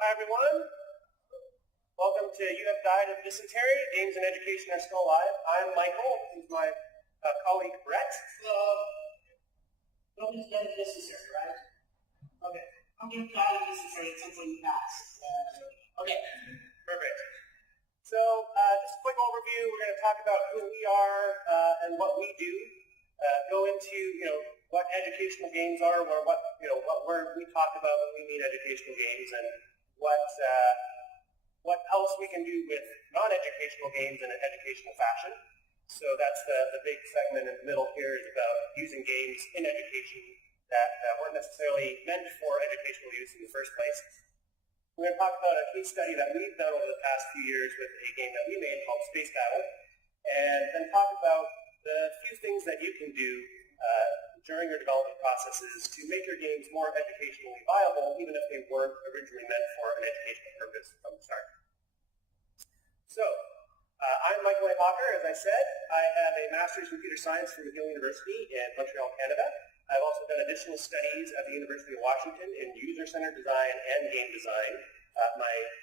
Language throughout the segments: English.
Hi everyone. Welcome to You Have Died of Dysentery, Games and Education Are Still Alive. I'm Michael. This is my colleague Brett. Nobody's dead of dysentery, right? Okay. I'm going to die of dysentery at some point in the past. Okay. Perfect. So, just a quick overview. We're going to talk about who we are and what we do. Go into, what educational games are, or what word we talk about when we mean educational games, and what else we can do with non-educational games in an educational fashion. So that's the big segment in the middle here is about using games in education that weren't necessarily meant for educational use in the first place. We're going to talk about a case study that we've done over the past few years with a game that we made called Space Battle, and then talk about the few things that you can do during your development processes to make your games more educationally viable, even if they weren't originally meant for an educational purpose from the start. So, I'm Michael A. Hawker, as I said. I have a Master's in Computer Science from McGill University in Montreal, Canada. I've also done additional studies at the University of Washington in user-centered design and game design.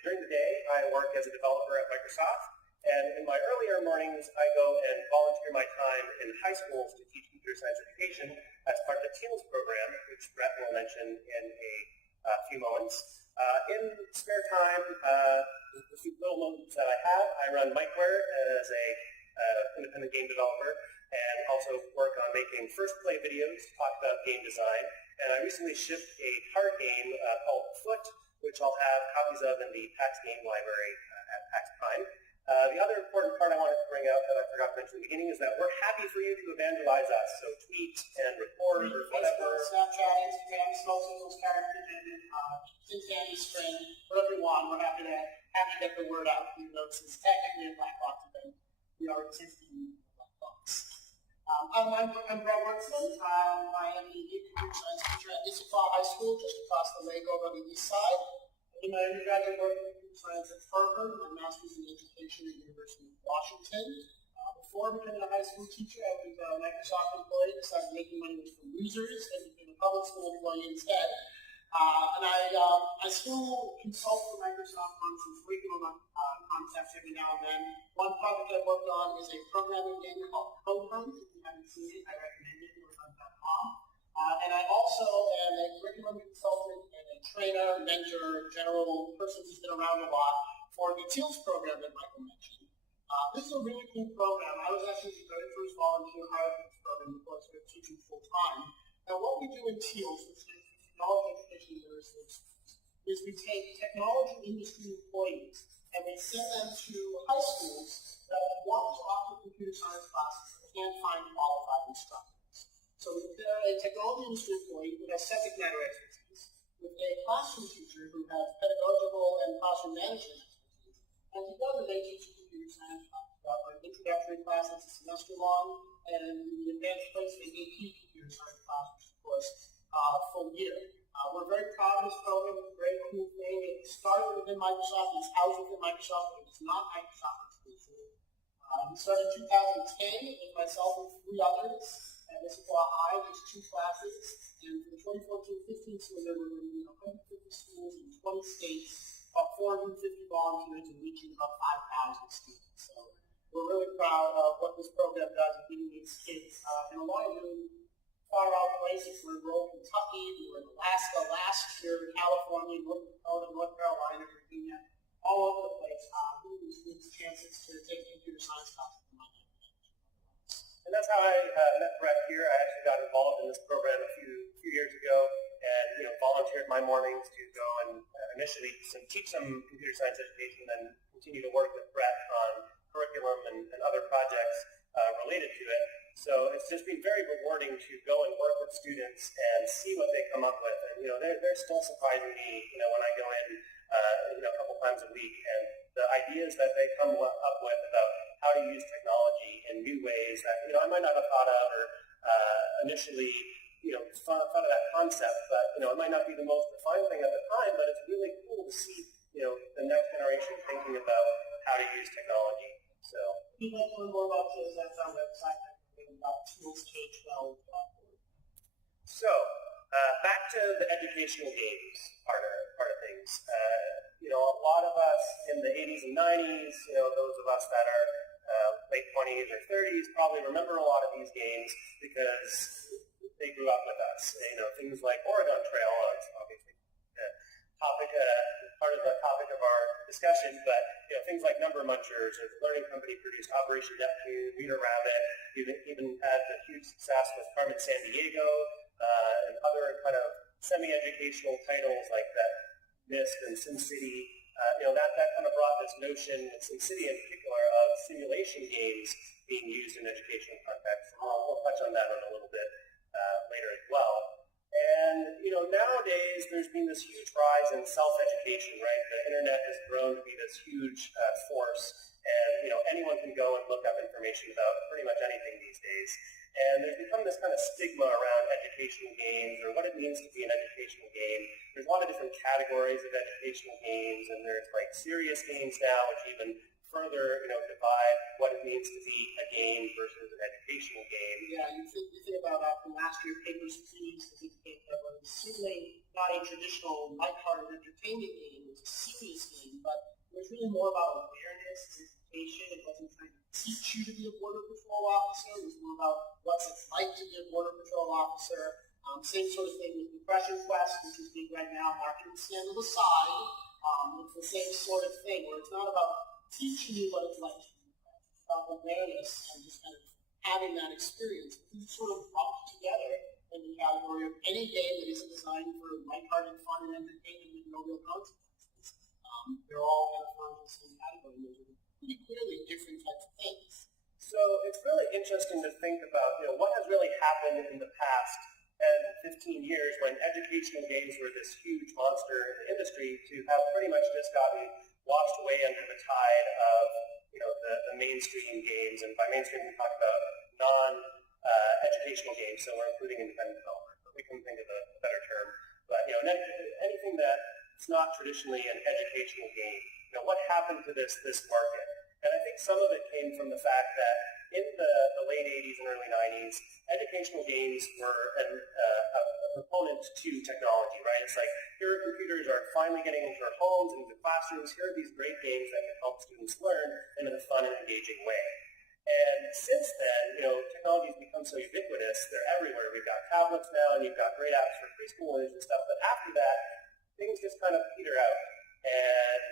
During the day, I work as a developer at Microsoft, and in my earlier mornings, I go and volunteer my time in high schools to teach computer science education as part of the TEALS program, which Brett will mention in a few moments. In spare time, the few little moments that I have, I run Micware as a independent game developer, and also work on making first play videos to talk about game design. And I recently shipped a card game called Foot, which I'll have copies of in the PAX game library at PAX Prime. The other important part I wanted to bring out that I forgot to mention in the beginning is that we're happy for you to evangelize us, so tweet and record or whatever. Facebook, Snapchat, Instagram, smoke signals, carrot, Cincinnati string, whatever you want. We're happy to get the word out. Even though this is technically a black box event, we are existing in a black box. I'm Brett Wortzman. I am the computer science teacher at Issaquah High School, just across the lake over on the east side. I did my undergraduate work in computer science at Harvard, my master's in education at the University of Washington. Before becoming a high school teacher, I was a Microsoft employee, decided making money was for losers, and became a public school employee instead. I still consult for Microsoft on some curriculum concepts every now and then. One project I worked on is a programming game called Code. If you haven't seen it, I recommend it. It's on .com. And I also am a curriculum consultant and a trainer, mentor, general person who's been around a lot for the TEALS program that Michael mentioned. This is a really cool program. I was actually the very first volunteer hired for this program before I started teaching full-time. Now what we do in TEALS, which stands for Technology Education University, is we take technology industry employees and we send them to high schools that want to offer computer science classes but can't find qualified instructors. So they're a technology industry employee who has subject matter expertise, with a classroom teacher who has pedagogical and classroom management expertise, and together they teach computer science classes. We offer an introductory class that's a semester long, and the advanced placement AP computer science class, which is, of course, full year. We're very proud of this program. It's a very cool thing. It started within Microsoft. It's housed within Microsoft, but it's not Microsoft exclusive. We started in 2010 with myself and 3 others. At Issaquah High, there's 2 classes, and for the 2014-15 school year, we're in 150 schools in 20 states, about 450 volunteers, and reaching about 5,000 students. So we're really proud of what this program does in meeting these kids in a lot of really far-out places. We're in rural Kentucky, we were in Alaska last year, California, North Dakota, North Carolina, Virginia, all over the place, giving these students chances to take computer science classes. And that's how I met Brett here. I actually got involved in this program a few years ago, and volunteered my mornings to go and initially teach some computer science education, and then continue to work with Brett on curriculum and other projects related to it. So it's just been very rewarding to go and work with students and see what they come up with. And they're still surprising me. When I go in a couple times a week, and the ideas that they come up with about how to use technology in new ways that I might not have thought of, or initially thought of that concept, but it might not be the most refined thing at the time, but it's really cool to see the next generation thinking about how to use technology. So if you'd like to learn more about TEALS, that's our website. About TEALSK12. So back to the educational games part of things. a lot of us in the 80s and 90s, those of us that are late 20s or 30s probably remember a lot of these games because they grew up with us. Things like Oregon Trail, it's obviously part of the topic of our discussion, but things like Number Munchers, or the Learning Company produced Operation Neptune, Reader Rabbit. You've even had the huge success with Carmen Sandiego and other kind of semi-educational titles like that Mist and SimCity. That kind of brought this notion, in SimCity in particular, of simulation games being used in educational contexts. We'll touch on that in a little bit later as well. And, nowadays there's been this huge rise in self-education, right? The internet has grown to be this huge force, and, anyone can go and look up information about pretty much anything these days. And there's become this kind of stigma around educational games, or what it means to be an educational game. There's a lot of different categories of educational games, and there's like serious games now, which even further, divide what it means to be a game versus an educational game. Yeah, you think about from last year, Papers, Please, that was certainly not a traditional lighthearted entertainment game. It was a serious game, but it was really more about awareness and education. It wasn't trying to teach you to be a border patrol officer. It was more about what's it like to be a border patrol officer. Same sort of thing with Impression Quest, which is big right now, marketing scandal aside. It's the same sort of thing where it's not about teaching you what it's like to be about awareness and just kind of having that experience. It's sort of lumped together in the category of any game that isn't designed for lighthearted fun and entertainment with no real consequences. They're all kind of fall in the same category. Those are pretty clearly different types of things. So it's really interesting to think about, what has really happened in the past 10, 15 years when educational games were this huge monster in the industry to have pretty much just gotten washed away under the tide of, the mainstream games. And by mainstream, we talk about non-educational games, so we're including independent developers, but we can think of a better term. But, anything that's not traditionally an educational game. What happened to this market? And I think some of it came from the fact that in the late 80s and early 90s, educational games were a proponent to technology, right? It's like, here computers are finally getting into our homes and into classrooms. Here are these great games that can help students learn in a fun and engaging way. And since then, technology has become so ubiquitous. They're everywhere. We've got tablets now, and you've got great apps for preschoolers and stuff. But after that, things just kind of peter out. And,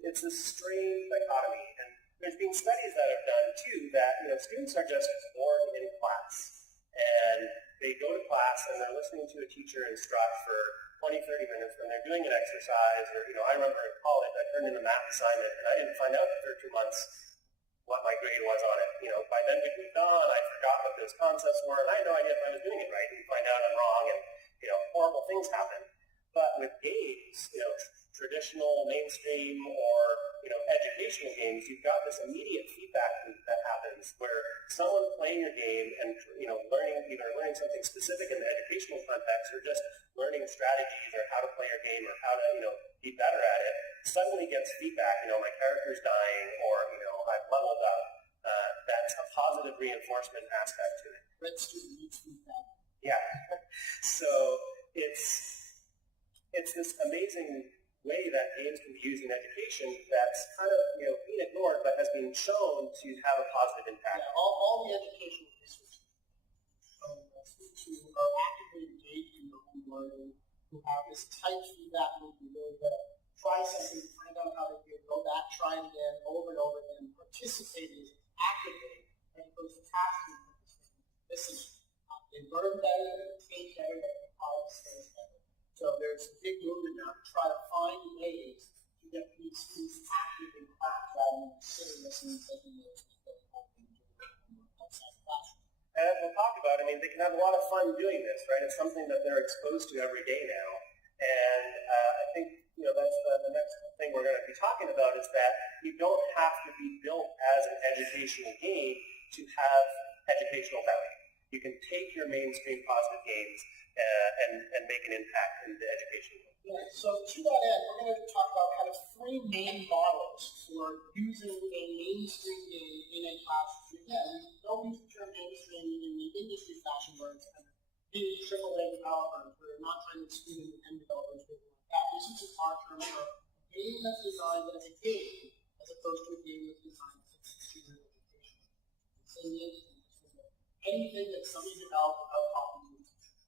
it's a strange dichotomy. And there's been studies that have done, too, that, students are just bored in class. And they go to class, and they're listening to a teacher instruct for 20, 30 minutes, and they're doing an exercise. Or, I remember in college, I turned in a math assignment, and I didn't find out after 2 months what my grade was on it. By then we moved on, I forgot what those concepts were, and I had no idea if I was doing it right, and find out I'm wrong, and, horrible things happen. But with games, traditional, mainstream, or, educational games, you've got this immediate feedback loop that happens where someone playing a game and, learning something specific in the educational context, or just learning strategies or how to play your game or how to, be better at it, suddenly gets feedback, my character's dying, or, I've leveled up. That's a positive reinforcement aspect to it. Red student needs feedback. Yeah. So it's this amazing way that games can be used in education that's kind of, been ignored, but has been shown to have a positive impact. Yeah, all the educational research showing us who are actively engaged in their own learning, who have this tight feedback loop, who really try something, find out how they did, go back, try it again, over and over again, participating actively, as opposed to passively participating, listening. They learn better, they take better, they apply things better. So there's a big movement now to try to find ways to get these students active in class rather than sitting listening, taking notes, and going home and doing outside the classroom. And as we'll talk about, they can have a lot of fun doing this, right? It's something that they're exposed to every day now. And I think, that's the next thing we're going to be talking about is that you don't have to be built as an educational game to have educational value. You can take your mainstream positive games and make an impact in the education. Yeah, so to that end, we're going to talk about kind of three main models for using a mainstream game in a classroom. Again, don't use the term mainstream in the industry fashion where it's kind of being AAA developers. We're not trying to exclude independent developers or anything like that. We uses our term for a game that's designed as a game, as opposed to a game that's designed as a student education. Anything that somebody developed without talking to a teacher.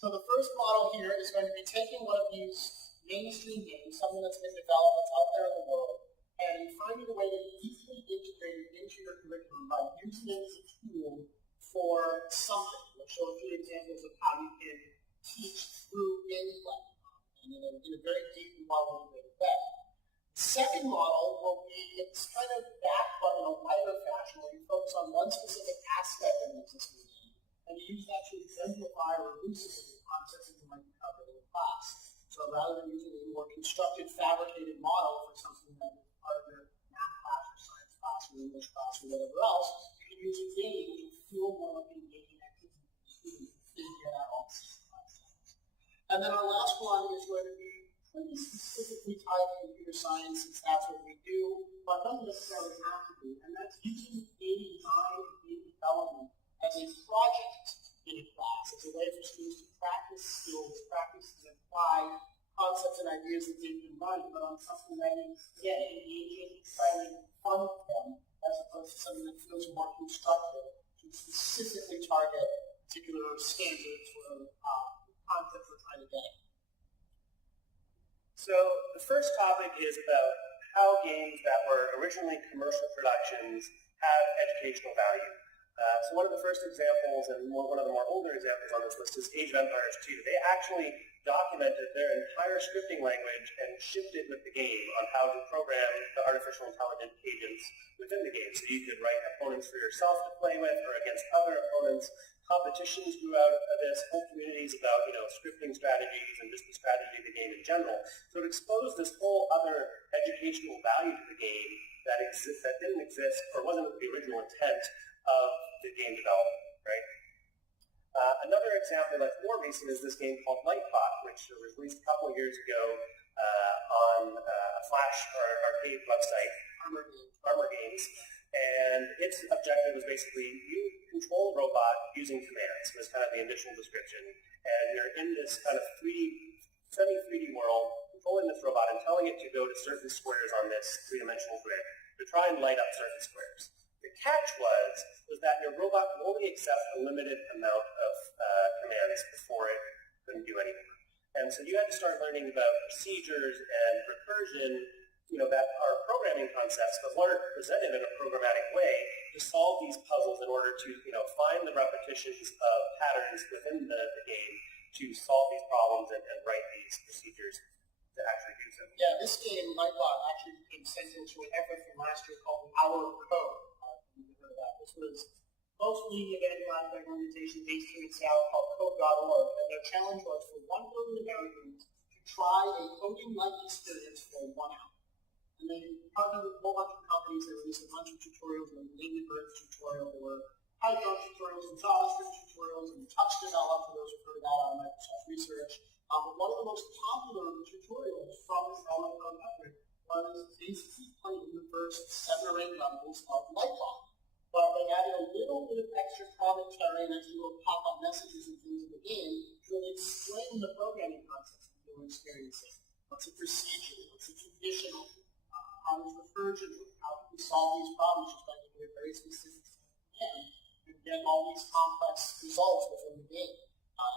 So the first model here is going to be taking one of these mainstream games, something that's been developed that's out there in the world, and finding a way to easily integrate it into your curriculum by using it as a tool for something. We'll show a few examples of how you can teach through gameplay and in a very deep and well-integrated way. The second model will be, it's kind of that, but in a lighter fashion, where you focus on one specific aspect of an existing game, and you use that to exemplify or elucidate concepts that you might be covering in class. So rather than using a more constructed, fabricated model for something that is part of your math class or science class or English class or whatever else, you can use a game which will feel more like engaging activity for the students to figure that all class. And then our last one is going to be pretty specifically tied to computer science, since that's what we do, but doesn't necessarily have to be, and that's using game design and game development as a project in a class, as a way for students to practice skills, practice and apply concepts and ideas that they've been learning, but on something that is, again, engaging, exciting, fun for them, as opposed to something that feels more constructive to specifically target particular standards or concepts we're trying to get. So the first topic is about how games that were originally commercial productions have educational value. So one of the first examples, and one of the more older examples on this list, is Age of Empires 2. They actually documented their entire scripting language and shipped it with the game on how to program the artificial intelligent agents within the game. So you could write opponents for yourself to play with or against other opponents. Competitions grew out of this, whole communities about, scripting strategies and just the strategy of the game in general. So it exposed this whole other educational value to the game that didn't exist or wasn't the original intent of the game development, right? Another example that's more recent is this game called Lightbot, which was released a couple of years ago on a Flash or arcade website, Armor Games. And its objective was basically you control a robot using commands, was kind of the initial description. And you're in this kind of semi-3D world, controlling this robot and telling it to go to certain squares on this three-dimensional grid to try and light up certain squares. The catch was that your robot could only accept a limited amount of commands before it couldn't do anymore. And so you had to start learning about procedures and recursion, that are programming concepts, but weren't presented in a programmatic way to solve these puzzles in order to, find the repetitions of patterns within the game to solve these problems and write these procedures to actually do so. Yeah, this game, Lightbot, actually became central to an effort from last year called Hour of Code. You've heard of that. This was mostly evangelized by an organization based here in Seattle called Code.org, and their challenge was for 1 billion Americans to try a coding-like experience for 1 hour. And they partnered with a whole bunch of companies. They released a bunch of tutorials. There was an Angry Birds tutorial. There were Python tutorials and JavaScript tutorials and Touch Develop, for those who've heard of that on Microsoft Research. But one of the most popular tutorials from this Hour of Code effort was basically playing the first 7 or 8 levels of Lightbot. But they added a little bit of extra commentary and extra little pop-up messages and things in the game to really explain the programming concepts that they were experiencing. What's a procedure? What's a conditional? How is recursion? How can we solve these problems just by giving a very specific command and get all these complex results within the game?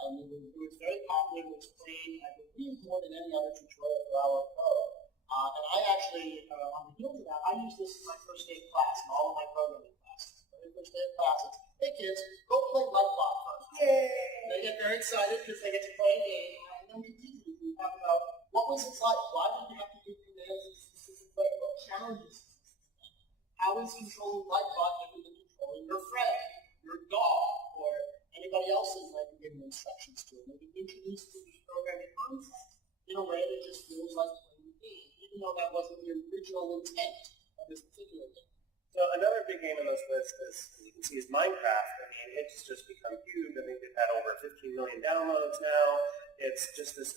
And it was very popular. It was played, I believe, more than any other tutorial for Hour of Code. And I actually, on the heels of that, I used this in my first day of class in all of my programming classes. My first day of class, it's, hey kids, go play Lightbot first. Yay! And they get very excited because they get to play a game. And then we teach them. We talk about what was it like? Why did you have to do commands in a specific way? What challenges? How is controlling Lightbot different than controlling your friend, your dog, or anybody else that you might be giving instructions to? And we introduce these programming concepts in a way that just feels like playing the game, even though that wasn't the original intent of this particular game. So another big game on this list, as you can see, is Minecraft. I mean, it's just become huge. I think they've had over 15 million downloads now. It's just this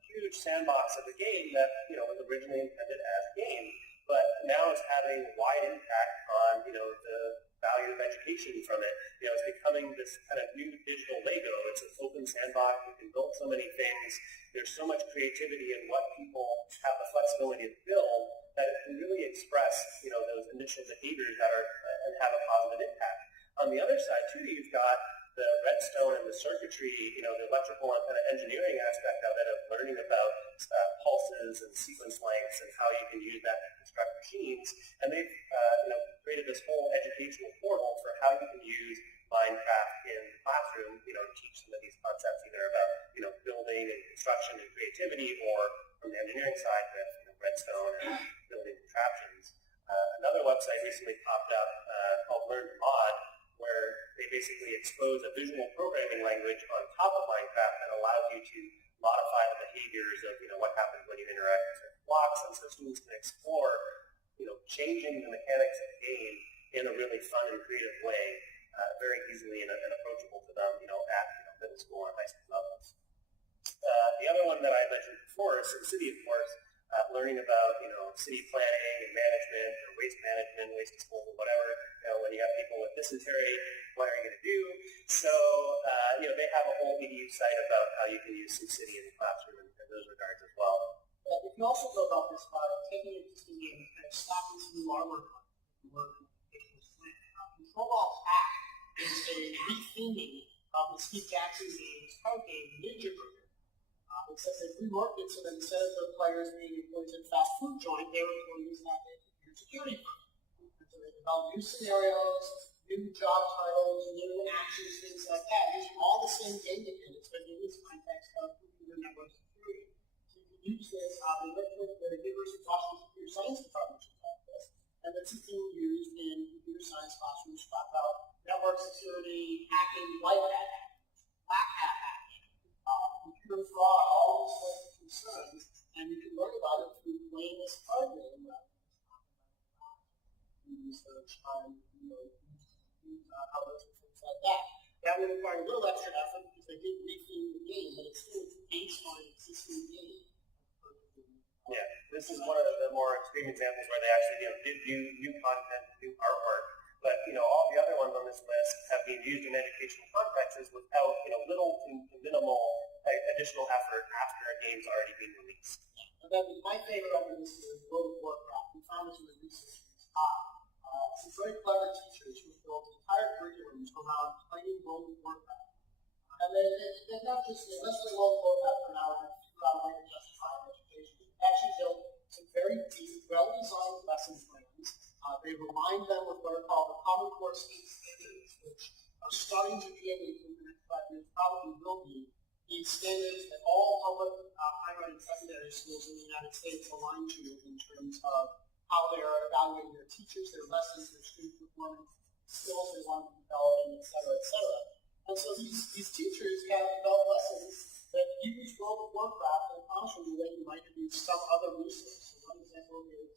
huge sandbox of a game that, was originally intended as a game, but now it's having wide impact on, the value of education from it. It's becoming this kind of new digital Lego. It's an open sandbox. You can build so many things. There's so much creativity in what people have the flexibility to build that it can really express, those initial behaviors that are and have a positive impact. On the other side, too, you've got the redstone and the circuitry, the electrical and kind of engineering aspect of it, of learning about pulses and sequence lengths and how you can use that to construct machines. And they've created this whole educational portal for how you can use Minecraft in the classroom, to teach some of these concepts, either about, building and construction and creativity, or from the engineering side with redstone and building contraptions. Another website recently popped up called Learn to Mod, where they basically expose a visual programming language on top of Minecraft that allows you to modify the behaviors of, what happens when you interact with certain blocks, and so students can explore, changing the mechanics of the game in a really fun and creative way, very easily and approachable to them, at middle school and high school levels. The other one that I mentioned before is SimCity, of course, learning about, city planning and management, waste disposal, whatever. When you have people with dysentery, what are you going to do? So, they have a whole EDU site about how you can use SimCity in the classroom in those regards as well. You can also go about this by taking an existing game and kind of stopping some new artwork on it. Control Alt Hack is a retheming of the Steve Jackson game's card game, Ninja Burger. It says they reworked it so that instead of the players being employees at a fast food joint, they were employees at a computer security firm. And so they developed new scenarios, new job titles, new actions, things like that. These are all the same game mechanics, but in this context of computer network security. So you can use this. They worked with the University of Washington Computer Science Department to develop this, and that's being used in computer science classrooms to talk about network security, hacking, white hat hacking, black hat hacking, computer fraud, all these sorts of concerns, and you can learn about it through playing this card game research on, outlets and things like that. That would require a little extra effort because they did retheme the game, but it's still based on an existing game. Yeah, this is one of the more extreme examples where they actually did new content, new artwork. But all the other ones on this list have been used in educational contexts without little to minimal additional effort after a game's already been released. And then my favorite of this is World of Warcraft. We found this in the research. Some very clever teachers who built entire curriculums around playing World of Warcraft. And they're not just, let's play World of Warcraft for an hour and figure out a way to justify education. They actually built some very deep, well-designed lesson plans. They remind them of what are called the Common Core State Standards, which are starting to be able to implement, but there probably will be these standards that all public primary and secondary schools in the United States align to in terms of how they are evaluating their teachers, their lessons, their student performance, skills they want to develop, et cetera, et cetera. And so these teachers have developed lessons that use World of Warcraft in a classroom the way you might use some other resource. So one example is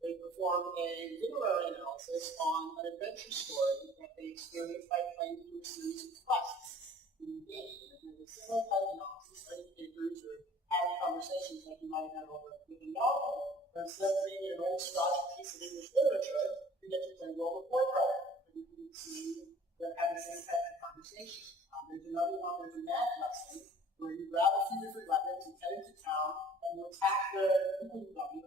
they perform a literary analysis on an adventure story that they experienced by playing through a series of quests in the game. And then a similar type of analysis, studying papers or having conversations like you might have over with a novel. But instead of reading an old scholarly piece of English literature, you get to play World of Warcraft. And you can see them having the same type of conversation. There's another one, there's a math lesson, where you grab a few different weapons and head into town, and you attack the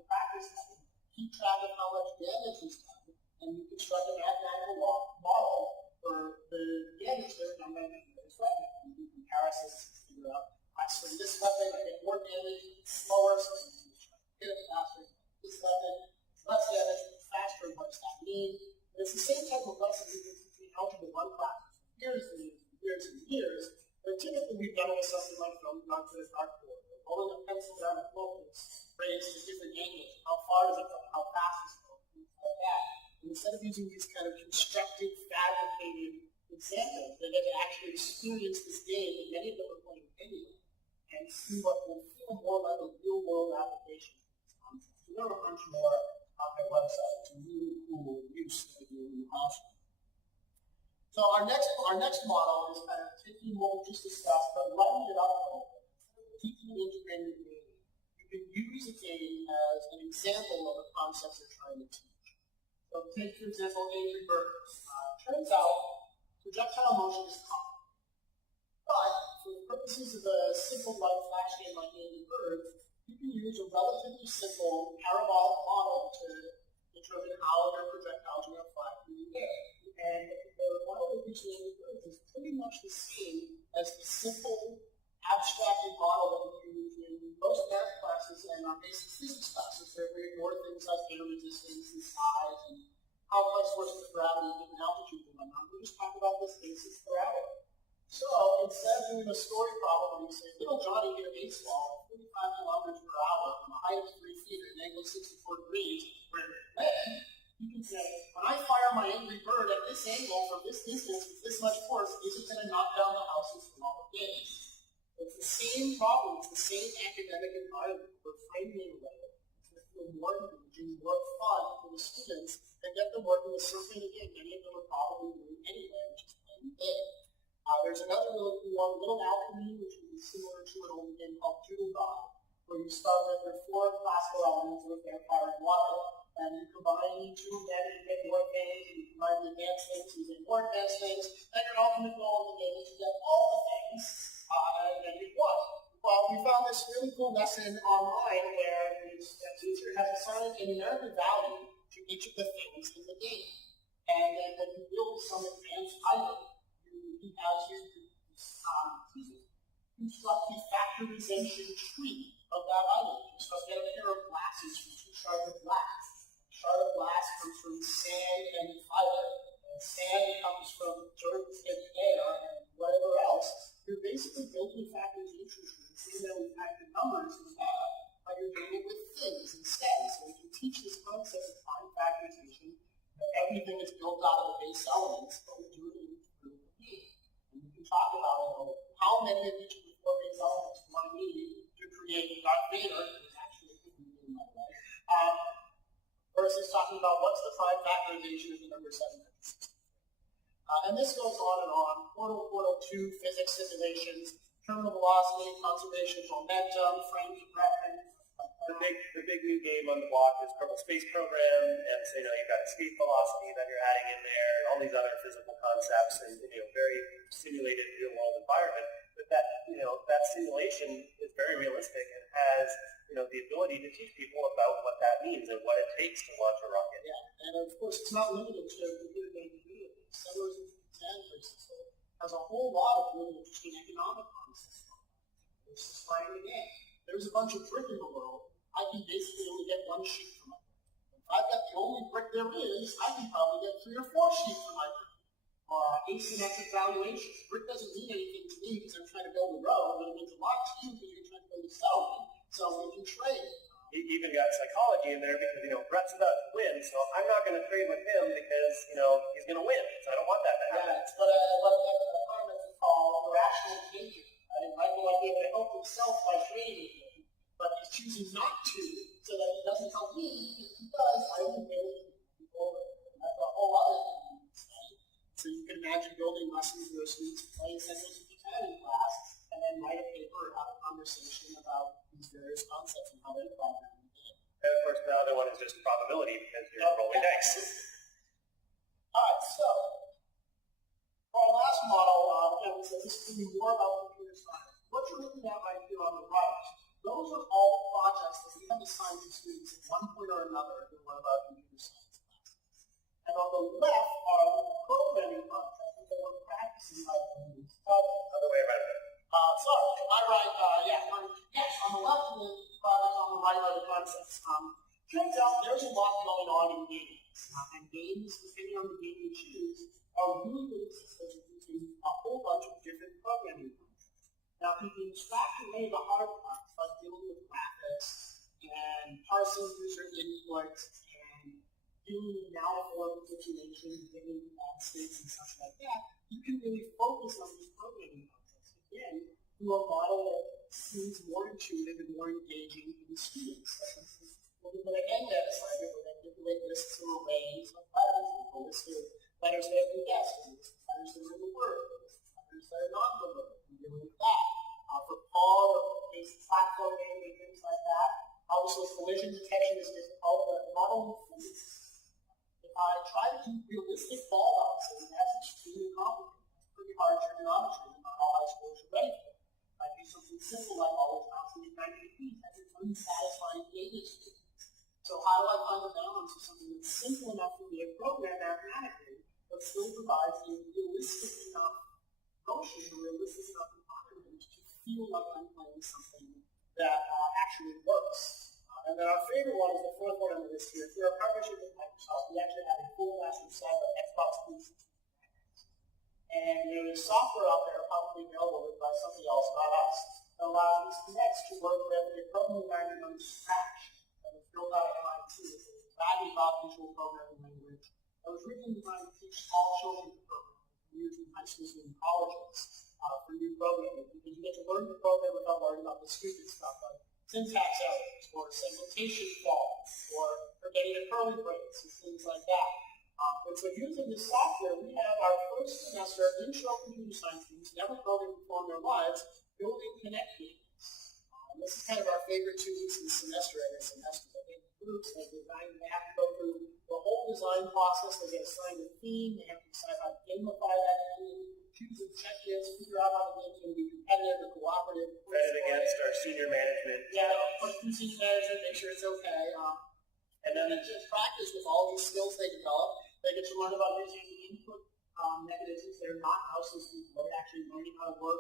practice weapon. Keep track of how much damage is done, and you construct a mathematical model for the damage that is done by this weapon. You can comparison to figure out, I swing this weapon, I get more damage, it's slower, so you can get it faster. This weapon, less damage, faster, what does that mean? And it's the same type of lessons you can teach in Algebra 1 classes for years and years and years, but typically we've done it with something like from not to the dartboard, rolling a pencil down a focus, raised at different angles, how far does it go, how fast is it going, things like that. And instead of using these kind of constructed, fabricated examples, they get to actually experience this game that many of them are playing anyway, and see what will feel more like a real-world application of these concepts. So there are a bunch more on their website. It's a really cool use of the game in the classroom. So our next model is kind of taking what we just discussed, but lightening it up a little bit. Deeply integrating the game. You can use a game as an example of the concepts you're trying to teach. So take, for example, Angry Birds. Turns out, projectile motion is common. But for the purposes of a simple light flash game like Angry Birds, you can use a relatively simple parabolic model to determine how your projectiles are going to fly through the air. And the model that we use in Angry Birds is pretty much the same as the simple abstracted model that we use in most math classes and our basic physics classes, where we ignore things like air resistance and size and complex forces of gravity and altitude and whatnot. We just talk about this basic gravity. So instead of doing a story problem where you say, little Johnny hit a baseball at 45 kilometers per hour from a height of 3 feet at an angle of 64 degrees, where then you can say, when I fire my Angry Bird at this angle from this distance with this much force, is it going to knock down the houses from all the games? It's the same problem, it's the same academic environment. We're framing it away to feel more engaging, more fun for the students, and get them working with something, again, many of them are probably doing anyway, which is playing big. There's another really cool one, Little Alchemy, which is similar to an old game called Doodle, where you start with your 4 classical elements with air, fire, and water, and you combine 2 of them to get more things, and you combine the advanced things to get more advanced things, and your ultimate goal of the game is to get all the things, and then you won. Well, we found this really cool lesson online where the teacher has assigned a numerical value to each of the things in the game. And then when you build some advanced item, he has you construct the factorization tree of that item. So get a pair of glasses from 2 shards of glass. A shard of glass comes from sand and fiber. And sand comes from dirt and air and whatever else. You're basically building a factorization tree. Same that we factor numbers in that, but you're doing it with things instead. So we can teach this concept of time factorization. Everything is built out of the base elements, but we're doing it through the game. And we can talk about how many of each of the 4 base elements one need to create Darth Vader, who's actually a good name, by the way, versus talking about what's the prime factorization of the number 760. And this goes on and on. Portal 2, physics simulations, terminal velocity, conservation of momentum, frames of reference. The big new game on the block is Kerbal Space Program, and so you've got escape velocity that you're adding in there, and all these other physical concepts, and very simulated real-world environment. But that that simulation is very realistic and has the ability to teach people about what that means and what it takes to launch a rocket. Yeah, and of course it's not limited to computer game community. Settlers in Japan, for instance, has a whole lot of really interesting economic concepts. It's just playing the game. There's a bunch of brick in the world. I can basically only get 1 sheet from my brick. If I've got the only brick there is, I can probably get 3 or 4 sheets from my brick. Asymmetric valuation. Brick doesn't mean anything to me because I'm trying to build a road, but it means a lot to you because you're trying to build a settlement. So we can trade. You even got psychology in there because, Brett's about to win, so I'm not going to trade with him because, he's going to win. So I don't want that to happen. Yeah, it's what Carmen call rational behavior. He might not be able to help himself by trading with him, but he's choosing not to so that he doesn't help me. If he does, I will be able to move over. And that's a whole other thing. So you can imagine building lessons where students play essentially in class and then write a paper or have a conversation about these various concepts and how they apply them in the game. And of course, the other one is just probability because you're rolling dice. Alright, so for our last model, we said this is going to be more about computer science. What you're looking at right here on the right, those are all projects that we have assigned to students at one point or another in one of our computer science classes. And on the left are the programming projects that we're practicing by doing these projects. Other way around. Sorry, my right, yes, on the left of the projects, on the right are the concepts. Turns out there's a lot going on in games. And games, depending on the game you choose, are really good systems using a whole bunch of different programming concepts. Now, you can extract away the hard parts, like dealing with graphics, and parsing user inputs, and doing malform situations, getting states and such like that. You can really focus on these programming concepts, again, through a model that seems more intuitive and more engaging for the students. We're going to end that assignment with manipulate lists or arrays of letters. A list of letters that have been guessed, a list of letters that are in the word, a list of letters that are not in the word. We're dealing with that. For Paul, or basic platforming and things like that, obviously collision detection is difficult, but modeling physics. If I try to do realistic ball bounces, and that's extremely complicated. It's pretty hard trigonometry, and not all high schoolers are ready for it. I do something simple like always bouncing at 90 degrees. That's an unsatisfying gauge experience. So how do I find the balance of something that's simple enough for me to program mathematically, but still provides a realistic enough motion, a realistic enough environment to feel like I'm playing something that actually works. And then our favorite one is the fourth one on the list here. Through our partnership with Microsoft, we actually have a full master set of Xbox 360. And there's software out there probably available written by somebody else, not us, that allows these connects to work with a programming language on Scratch that was built out at MIT. It's a badly visual programming language that was written designed to teach all children to program, using high schools and colleges for new programming, because you get to learn to program without worrying about the stupid stuff like syntax errors, or segmentation faults, or forgetting a curly brace, and things like that. And so using this software, we have our first semester of intro computer science students, never programmed before in their lives, building Connect games. And this is kind of our favorite 2 weeks of the semester every semester. They get groups, they have to go through the whole design process, they get assigned a theme, they have to decide how to gamify that theme, choose objectives, figure out how the game's going to be competitive or cooperative. Credit against our senior management. Yeah, put it through senior management, make sure it's okay. And then in practice with all these skills they develop, they get to learn about using input mechanisms that are not houses people, actually learning how to work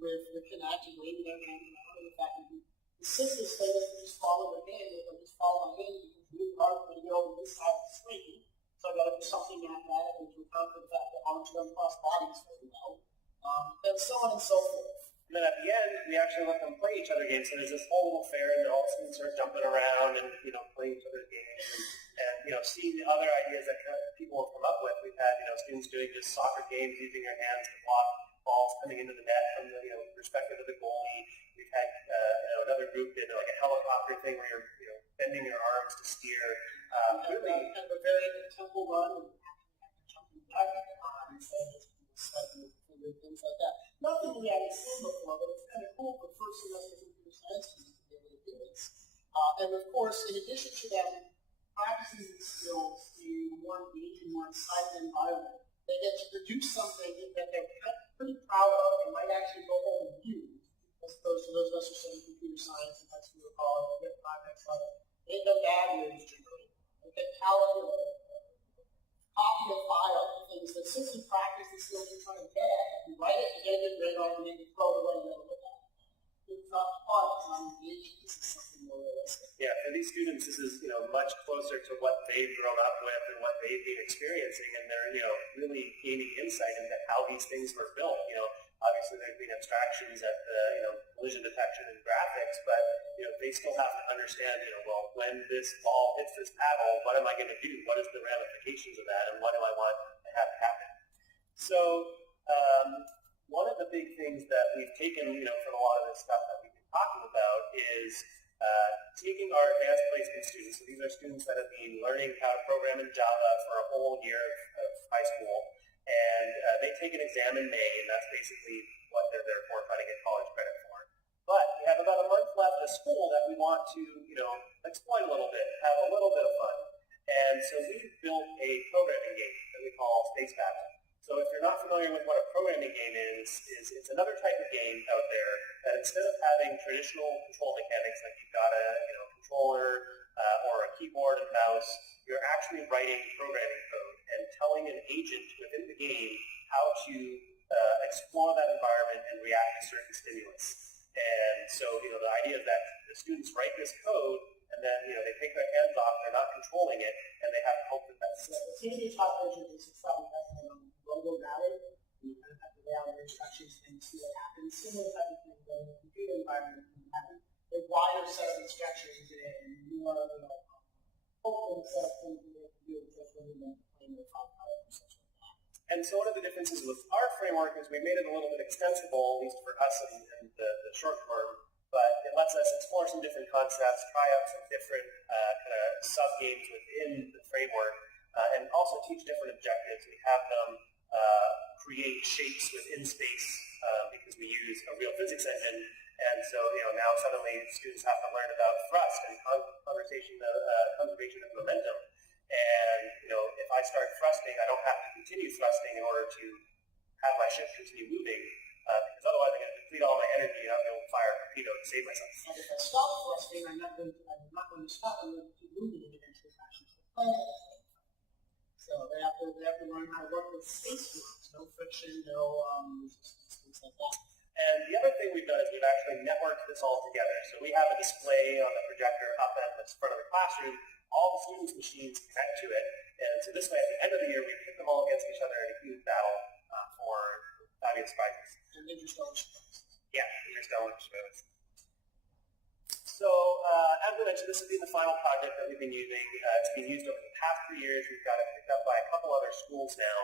with the Connect and waving their hand around, and the fact that the assistants say that they just follow their hand, they just follow my hand because it's really hard for me to go over this side of the screen. So I've got to do something mathematical to account for the fact that arms don't cross bodies very well, and so on and so forth. And then at the end, we actually let them play each other games. So there's this whole little fair, and all the students are jumping around and playing each other's games, and seeing the other ideas that people have come up with. We've had students doing just soccer games, using their hands to block balls coming into the net from the perspective of the goalie. We've had another group did like a helicopter thing where you're bending your arms to steer. Really kind of a very temple run and jumping back and things like that. Nothing we haven't seen before, but it's kind of cool for first semester computer science students to be able to do this. And of course, in addition to them practicing these skills in more engaging, more exciting environment, they get to produce something that they're pretty proud of and might actually go home and use, as opposed to those of us who study computer science and high school or college and get projects like they know bad news generally. They can calculate, copy a file, things that simply practice the skills you're trying to get at. You write it, you get a good grade on it, and then you throw it away and never look at it. It's not fun, it's not engaging, this is something more realistic. Yeah, for these students, this is much closer to what they've grown up with and what they've been experiencing, and they're really gaining insight into how these things were built. Obviously there's been abstractions at the collision detection and graphics, but they still have to understand well, when this ball hits this paddle, what am I going to do? What is the ramifications of that, and what do I want to have happen? So one of the big things that we've taken from a lot of this stuff that we've been talking about is taking our advanced placement students. So these are students that have been learning how to program in Java for a whole year of high school, and they take an exam in May, and that's basically what they're there for, trying to get college credit for. But we have about a month left of school that we want to, exploit a little bit, have a little bit of fun. And so we've built a programming game that we call Space Battle. So if you're not familiar with what a programming game is it's another type of game out there that instead of having traditional control mechanics like you've got a controller or a keyboard and mouse, you're actually writing programming code and telling an agent within the game how to explore that environment and react to certain stimulus. And so, the idea is that the students write this code, and then, they take their hands off, they're not controlling it, and they have to hope that that's... So the TEALS top version is probably best on logo rally. You kind of have to lay out your instructions and see what happens. Similar type of thing, but in a computer environment, you have a wider set of instructions and more, open set of things you have to do just when you're playing with file or such like that. And so one of the differences with our framework is we made it a little bit extensible, at least for us in the short term, but it lets us explore some different concepts, try out some different kind of sub-games within the framework, and also teach different objectives. We have them create shapes within space because we use a real physics engine, and so now suddenly students have to learn about thrust and conservation of momentum. And, if I start thrusting, I don't have to continue thrusting in order to have my ship continue moving, because otherwise I'm going to deplete all my energy and I'll be able to fire a torpedo to save myself. And if I stop thrusting, I'm not going to stop. I'm going to keep moving in an eventual fashion. So they have to learn how to work with space force, no friction, no resistance, things like that. And the other thing we've done is we've actually networked this all together. So we have a display on the projector up at the front of the classroom. All the students' machines connect to it. And so this way, at the end of the year, we pit them all against each other in a huge battle for fabulous prizes. And interstellar space. Yeah, interstellar space. So, as I mentioned, this has been the final project that we've been using. It's been used over the past 3 years. We've got it picked up by a couple other schools now.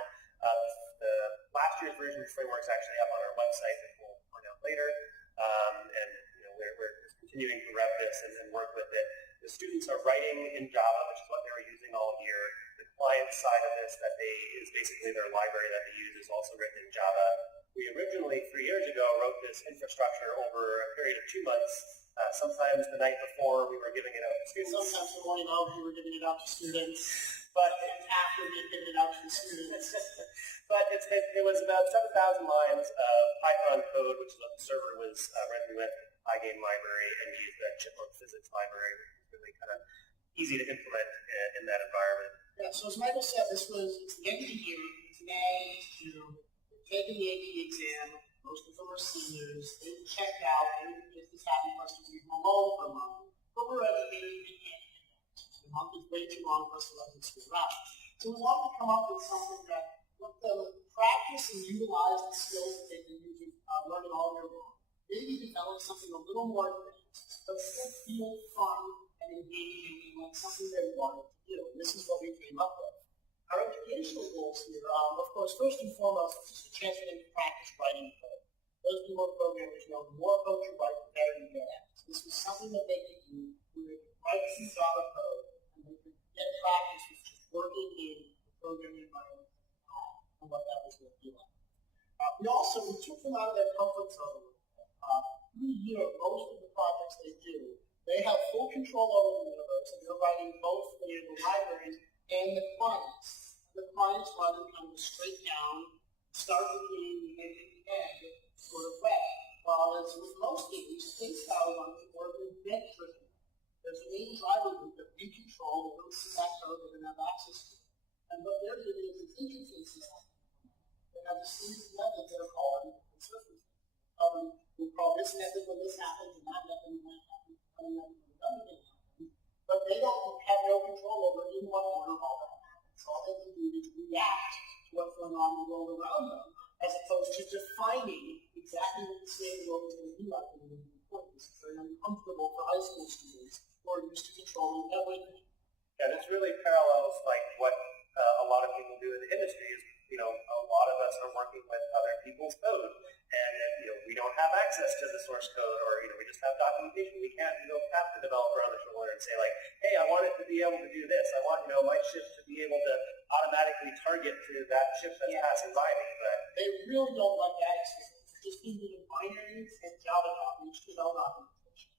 The last year's version of the framework is actually up on our website that we'll point out later. And we're continuing to rev this and work with it. The students are writing in Java, which is what they were using all year. The client side of this is basically their library that they use, is also written in Java. We originally, 3 years ago, wrote this infrastructure over a period of 2 months. Sometimes the night before we were giving it out to students. Sometimes the morning of we were giving it out to students. But after we had given it out to the students. But it was about 7,000 lines of Python code, which is what the server was running with, the PyGame library, and we used the chipbook physics library, which was really kind of easy to implement in that environment. Yeah, so as Michael said, it's the end of the year. It's May, it's June. We're taking the AP exam. Most of them are seniors. They've checked out. They're just as happy for us to be alone for a month. But we're ready. We can't do that. The month is way too long for us to let them school out. So we wanted to come up with something that let them practice and utilize the skills that they've been using, learning all year long. Maybe develop something a little more advanced, but still feel fun and engaging and like something they wanted to do. And this is what we came up with. Our educational goals here, of course, first and foremost, is just a chance for them to practice writing code. Those who are programmers know the more code you write, the better you get at it. So this was something that they could do, where they could write some Java code, and they could get practice with just working in the programming environment and what that was going to be like. We took them out of their comfort zone a little bit. Through the year, most of the projects they do, they have full control over the universe, and they're writing both the libraries and the clients. The clients run kind of straight down, start the beginning, and the end, sort of way. While as with most games, space-style ones work in event-driven. There's a main driver group that we control, that looks at that code that they have access to. And what they're doing is an interface system. They have a series of methods that are called in circumstances. We call this method when this happens, and that method when that happens, and that method when another thing happens. But they don't have no control over in what order all that happens. All they can do is react to what's going on in the world around them, as opposed to defining exactly what the state world is going to be like in the point. This is very uncomfortable for high school students who are used to controlling everything. Yeah, this really parallels like what a lot of people do in the industry is, a lot of us are working with other people's code, and we don't have access to the source code, or we just have documentation. We can't tap the developer on the shoulder and say like, hey, I want it to be able to do this. I want my ship to be able to automatically target to that ship that's passing by me. But they really don't like that experience. Just being in binaries and Java HTML documentation.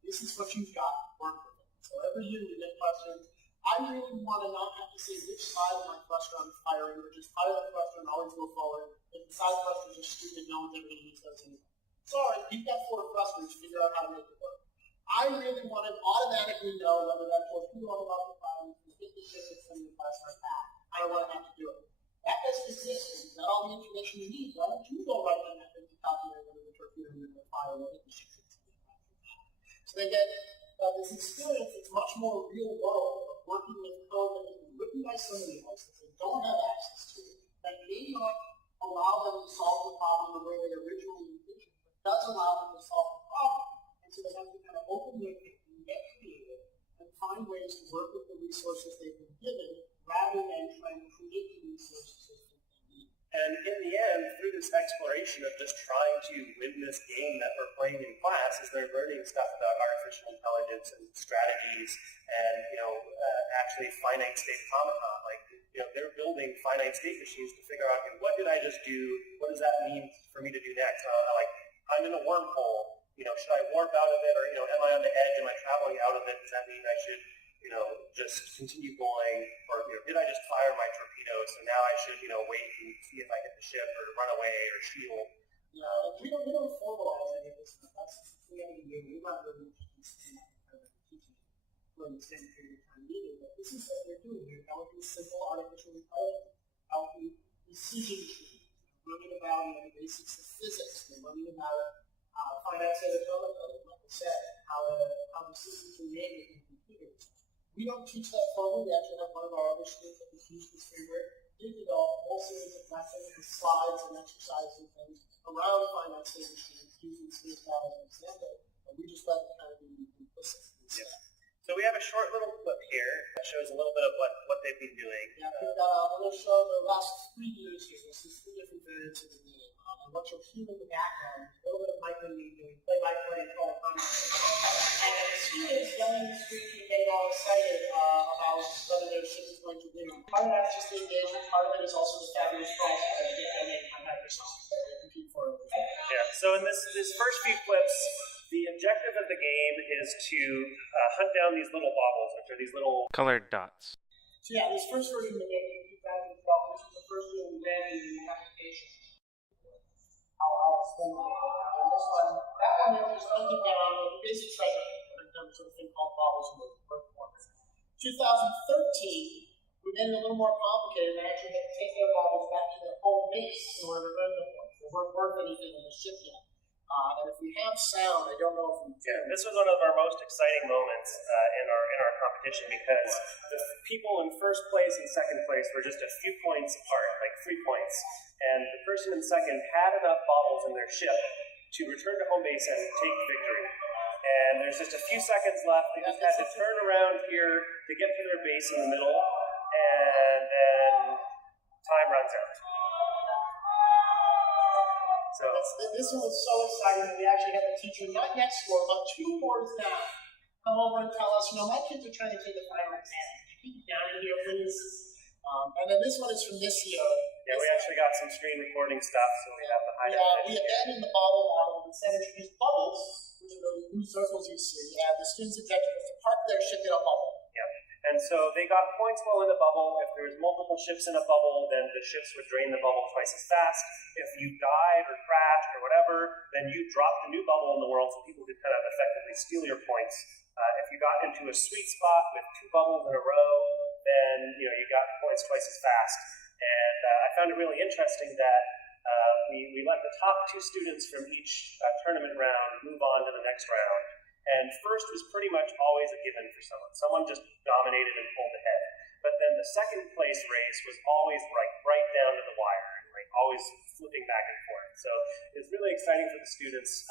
This is what you've got to work with. So every year we get questions. I really want to not have to say which side of my cluster I'm firing, or just fire the cluster and always go forward. If the side clusters are stupid, no one's ever going to use those anymore. Sorry, you've got 4 clusters, figure out how to make it work. I really want to automatically know whether that torpedo on the rocket fire is 50 ship that's sending the cluster path. I don't want to have to do it. That doesn't exist. You've got all the information you need. Why don't you go write the method to calculate whether the torpedo is going to fire or hit the ship that's sending the cluster path? So they get this experience that's much more real world of working with code that has been written by somebody else that they don't have access to, that may not allow them to solve the problem the way they originally envisioned, but does allow them to solve the problem. And so they have to kind of open their thinking, get creative, and find ways to work with the resources they've been given, rather than trying to create the resources that they need. And in the end, through this exploration of just trying to win this game that we're playing in class, is they're learning stuff about artificial intelligence and strategies, and actually finite state automata. Like they're building finite state machines to figure out, what did I just do? What does that mean for me to do next? I'm in a wormhole. Should I warp out of it, or am I on the edge? Am I traveling out of it? Does that mean I should just continue going, or did I just fire my torpedo? So now I should wait and see if I hit the ship, or run away, or steal. We don't formalize any of this stuff. That's the end of the year. We're not really interested in teaching for an extended period of time either. But this is what they're doing. They're developing simple artificial intelligence, developing decision trees, learning about the basics of physics. They're learning about finite set of automaton, like I said, how the systems are made within computers. We don't teach that formally. We actually have one of our other students that we teach this framework. They develop all series of lessons and slides and exercises and things around finite state machines using space as an example. And we just let it kind of be implicit. Yeah. So we have a short little clip here that shows a little bit of what they've been doing. Yeah, I'm going to show the last 3 years here. This is 3 different variants of the game. And what you'll hear in the background is a little bit of Mike and me doing play-by-play and call and students yelling the screen and getting all excited about whether their ship is going to win. Part of that's just the engagement. Part of it is also the fabulous prizes that they get donate on Microsoft that they compete for. Yeah. So in this first few clips, the objective of the game is to hunt down these little baubles, which are these little colored dots. So yeah, this first version of the game in 2012, this was the first one we ran in the application. I'll explain it. And this one, that one there was hunting down the basic treasure. We've done sort of thing called baubles in the first one. 2013, we made it a little more complicated and actually had to take their baubles back to their home base in order to run them. They weren't worth anything in the ship yet. And if we have sound, I don't know if we do. Yeah, this was one of our most exciting moments in our competition, because the people in first place and second place were just a few points apart, like 3 points. And the person in second had enough baubles in their ship to return to home base and take victory. And there's just a few seconds left. They just had to turn around here to get to their base in the middle, and then time runs out. So this one was so exciting that we actually had the teacher, not next door, but 2 boards down, come over and tell us, my kids are trying to take the final exam. Could you keep it down in here, please? And then this one is from this year. Yeah, we actually got some screen recording stuff, so we have the high definition. We abandoned the bubble model and instead introduced bubbles, which are those blue circles you see, and the students' objective was to park their ship in a bubble. Yeah, and so they got points while in the bubble. If there was multiple ships in a bubble, then the ships would drain the bubble twice as fast. If you died or crashed or whatever, then you dropped a new bubble in the world so people could kind of effectively steal your points. If you got into a sweet spot with 2 bubbles in a row, then you got points twice as fast. And I found it really interesting that we let the top 2 students from each tournament round move on to the next round. And first was pretty much always a given for someone. Someone just dominated and pulled ahead. But then the second place race was always right down to the wire, and always flipping back and forth. So it was really exciting for the students.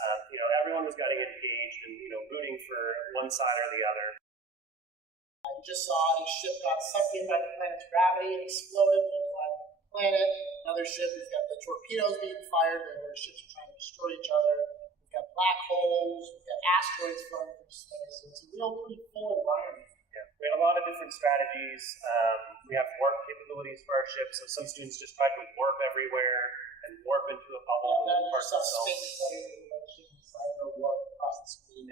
Everyone was getting engaged and rooting for one side or the other. We just saw a ship got sucked in by the planet's gravity and exploded on the planet. Another ship, we've got the torpedoes being fired, where ships are trying to destroy each other. We've got black holes, we've got asteroids flying through space. So it's a real pretty full environment. Yeah, we have a lot of different strategies. We have warp capabilities for our ships, so some students just try to warp everywhere and warp into a bubble. And then there's some space playing inside the warp across the screen.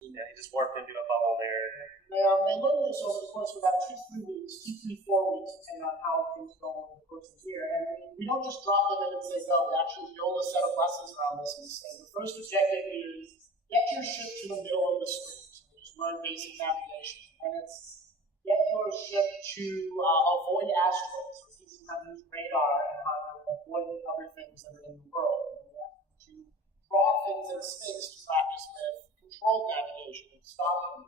Yeah, he just warped into a bubble there. They learned this over the course of about 2-3 weeks, 2-4 weeks, depending on how things go over the course of the year. And we don't just drop them in and say go. We actually build a set of lessons around this and say the first objective is get your ship to the middle of the screen. So we just learn basic navigation. And it's get your ship to avoid asteroids. So teaching how to use radar and how to avoid other things that are in the world. And we have to draw things in space to practice with controlled navigation and stopping,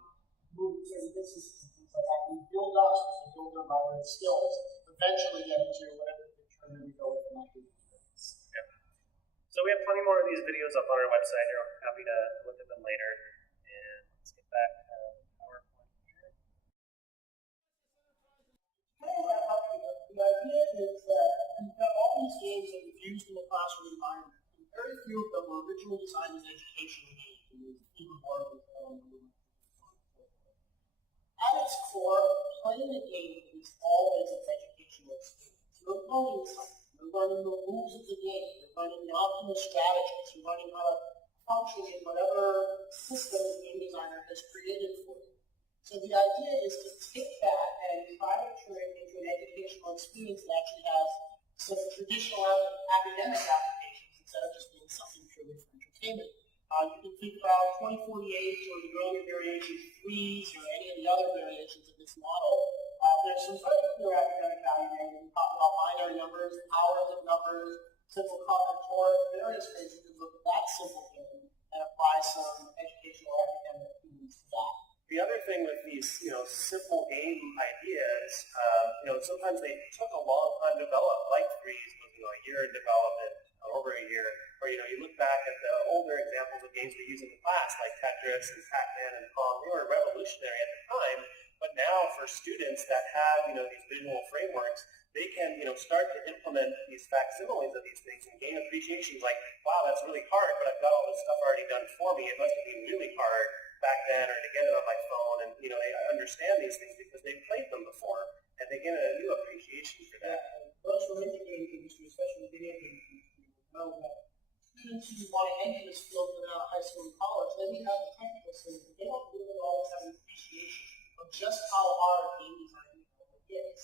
moving certain distances and things like that. We build up our skills, eventually getting to whatever the turn we go with and yeah. So we have plenty more of these videos up on our website. You're happy to look at them later. And let's get back to PowerPoint here. The idea is that we've got all these games that we've used in the classroom environment. And very few of them were originally designed as educational games. At its core, playing a game is always an educational experience. You're learning something. You're learning the rules of the game. You're learning the optimal strategies. You're learning how to function in whatever system the game designer has created for you. So the idea is to take that and try to turn it into an educational experience that actually has some traditional academic applications instead of just being something purely for entertainment. You can think about 2048 or the earlier variation threes or any of the other variations of this model. There's some very clear academic value there. We talk about binary numbers, powers of numbers, simple combinatorics, various ways you can look at that simple game and apply some educational academic themes to that. The other thing with these, simple game ideas, sometimes they took a long time to develop, like threes was, a year in development, over a year. Or, you look back at the older examples of games we use in the class, like Tetris and Pac-Man and Pong. They were revolutionary at the time, but now for students that have, these visual frameworks, they can, start to implement these facsimiles of these things and gain appreciation like, wow, that's really hard, but I've got all this stuff already done for me. It must have been really hard back then, or to get it on my phone, and they understand these things because they've played them before, and they get a new appreciation for that. Those who are in the game industry, especially the video game industry, know that students who want to enter this field coming out of high school and college, they may have the technical skills, but they don't really always have an appreciation of just how hard game design is.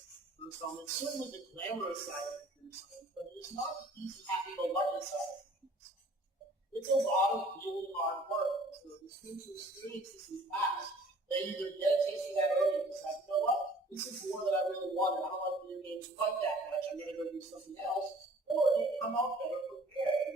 So it's certainly the glamorous side of computer science, but it's not the easy, happy-go-lucky side of computer science. It's a lot of really hard work. So the students who experience this in class, they either get a taste of that early and decide, you know what, this is more than I really wanted. I don't like video games quite that much. I'm going to go do something else. Or they come out better prepared.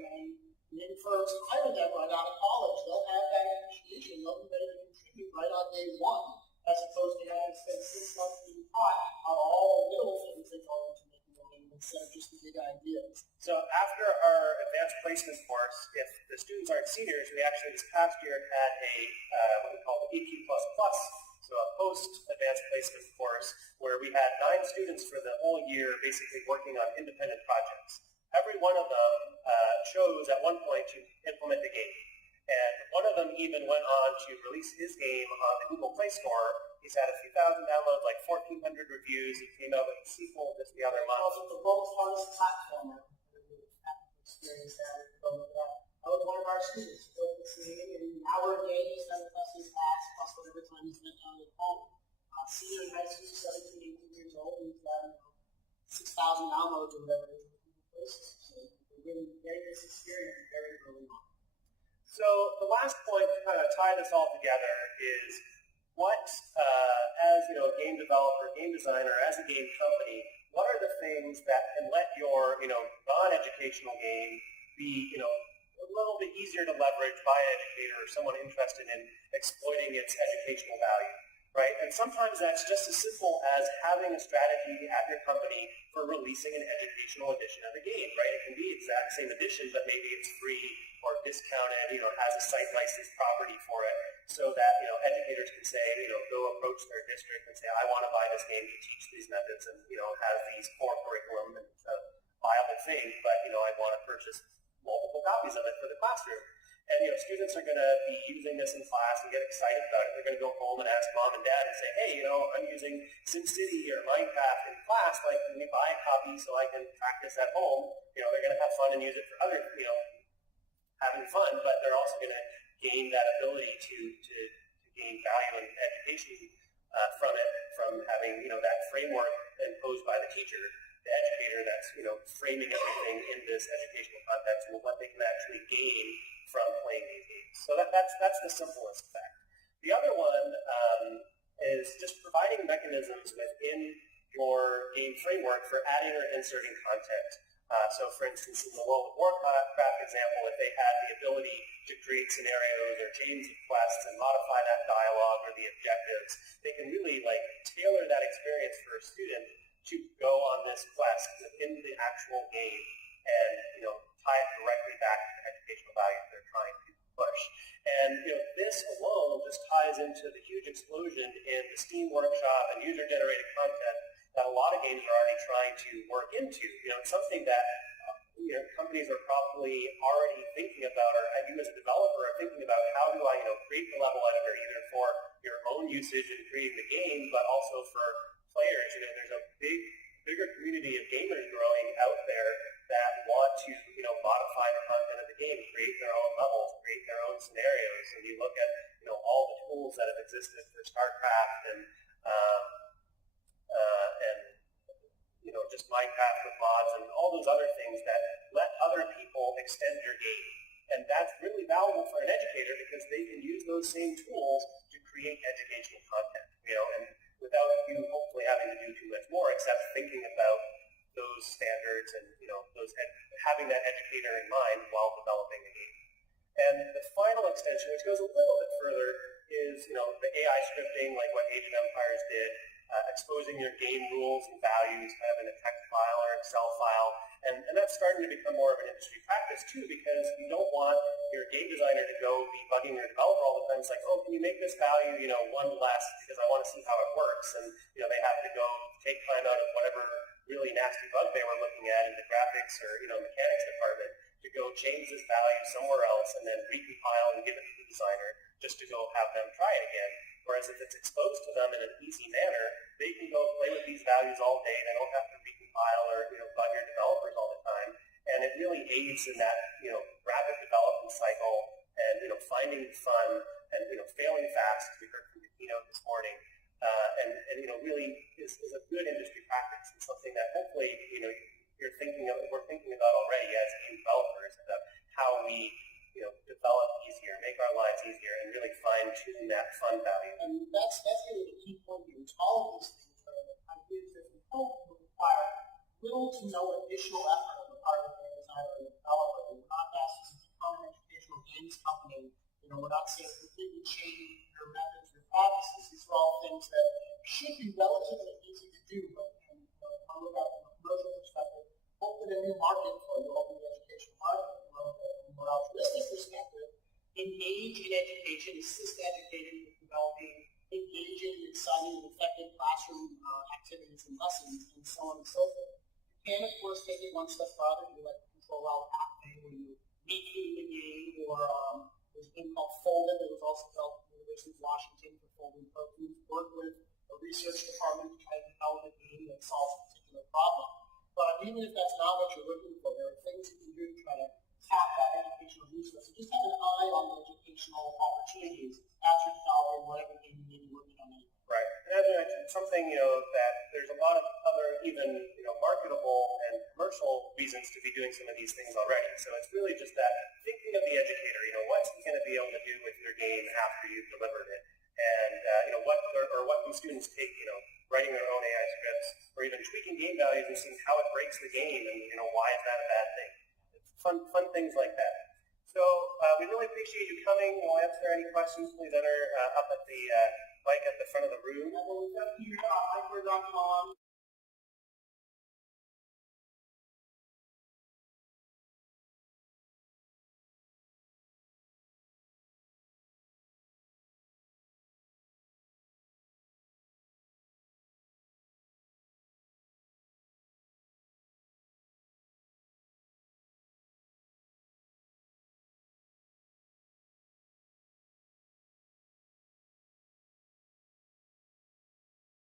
When firms hire them right out of college, they'll have that appreciation. They'll be ready to contribute right on day one, as opposed to having to spend 6 months being taught on all the little things that go into making a game instead of just the big ideas. So after our advanced placement course, if the students aren't seniors, we actually this past year had a what we call the AP++, so a post-advanced placement course where we had 9 students for the whole year basically working on independent projects. Every one of them chose at one point to implement a game. And one of them even went on to release his game on the Google Play Store. He's had a few thousand downloads, like 1,400 reviews. He came out with a sequel just the other month. Also, the world's hardest platformer. Experience that. I was one of our students who built this game in an hour a day, 7 plus his class, plus whatever time he spent on his home. Senior in high school, 17, 18 years old, he's got 6,000 downloads or whatever it is. So we're really getting this experience very early on. So the last point to kind of tie this all together is what, as a game developer, game designer, as a game company, what are the things that can let your non-educational game be a little bit easier to leverage by an educator or someone interested in exploiting its educational value, right? And sometimes that's just as simple as having a strategy at your company for releasing an educational edition of a game, right? It can be exact same edition, but maybe it's free or discounted, has a site license property for it, so that, educators can say, go approach their district and say, I want to buy this game to teach these methods and, has these core curriculum and it's a viable thing, but, I want to purchase multiple copies of it for the classroom. And, students are going to be using this in class and get excited about it. They're going to go home and ask mom and dad and say, hey, I'm using SimCity or Minecraft in class, like, can we buy a copy so I can practice at home? They're going to have fun and use it for other, having fun, but they're also going to gain that ability to gain value and education from it, from having, that framework imposed by the teacher, the educator that's, framing everything in this educational context and what they can actually gain from playing these games. So that's the simplest effect. The other one is just providing mechanisms within your game framework for adding or inserting content. So for instance, in the World of Warcraft example, if they had the ability to create scenarios or chains of quests and modify that dialogue or the objectives, they can really tailor that experience for a student to go on this quest within the actual game and tie it directly back to the educational values they're trying to push. And this alone just ties into the huge explosion in the Steam Workshop and user-generated content that a lot of games are already trying to work into. It's something that companies are probably already thinking about, or you as a developer are thinking about, how do I create the level editor either for your own usage in creating the game, but also for players. There's a bigger community of gamers growing out there that want to modify the content of the game, create their own levels, create their own players. And you look at, all the tools that have existed for StarCraft and just Minecraft with mods and all those other things that let other people extend your game. And that's really valuable for an educator because they can use those same tools to create educational content, and without you hopefully having to do too much more except thinking about those standards and, having that educator in mind while developing the game. And the final extension, which goes a little bit further, is, the AI scripting, like what Age of Empires did, exposing your game rules and values kind of in a text file or Excel file. And that's starting to become more of an industry practice too, because you don't want your game designer to go be bugging your developer all the time. It's like, oh, can you make this value, one less because I want to see how it works. And, they have to go take time out of whatever really nasty bug they were looking at in the graphics or, mechanics department to go change this value somewhere else and then recompile and give it to the designer just to go have them try it again. Whereas if it's exposed to them in an easy manner, they can go play with these values all day. They don't have to recompile or bug your developers all the time. And it really aids in that rapid development cycle and finding fun and failing fast. We heard from the keynote this morning, and really is a good industry practice and something that hopefully we're thinking about already as game developers about how we develop easier, make our lives easier, and really fine-tune that fun value. And that's really the key point here. It's all of these things are ideas that we hope will require little to no additional effort on the part of the game designer and the developer. We're not asking to become an educational games company. We're not saying completely change your methods, your processes. These are all things that should be relatively easy to do, but from a commercial perspective, open a new market for you, open the educational market. From a more altruistic perspective, engage in education, assist educators with developing engaging, exciting, and effective classroom activities and lessons, and so on and so forth. You can, of course, take it one step further. You like the control out app thing where you meet through the game, or there's a thing called Folded that was also developed at the University of Washington for folding proteins. Work with a research department to try to develop a game that solves a particular problem. But even if that's not what you're looking for, there are things you can do to try to tap that educational resource. So just have an eye on the educational opportunities as you're developing whatever game you may be working on. Right. And as I mentioned, something, that there's a lot of other even, marketable and commercial reasons to be doing some of these things already. So it's really just that thinking of the educator, what's he going to be able to do with your game after you've delivered it? And, what can students take, writing their own AI scripts or even tweaking game values and seeing how it breaks the game and, why is that a bad thing? It's fun things like that. So we really appreciate you coming. We'll answer any questions. Please enter up at the mic at the front of the room. We've got here, micro.com.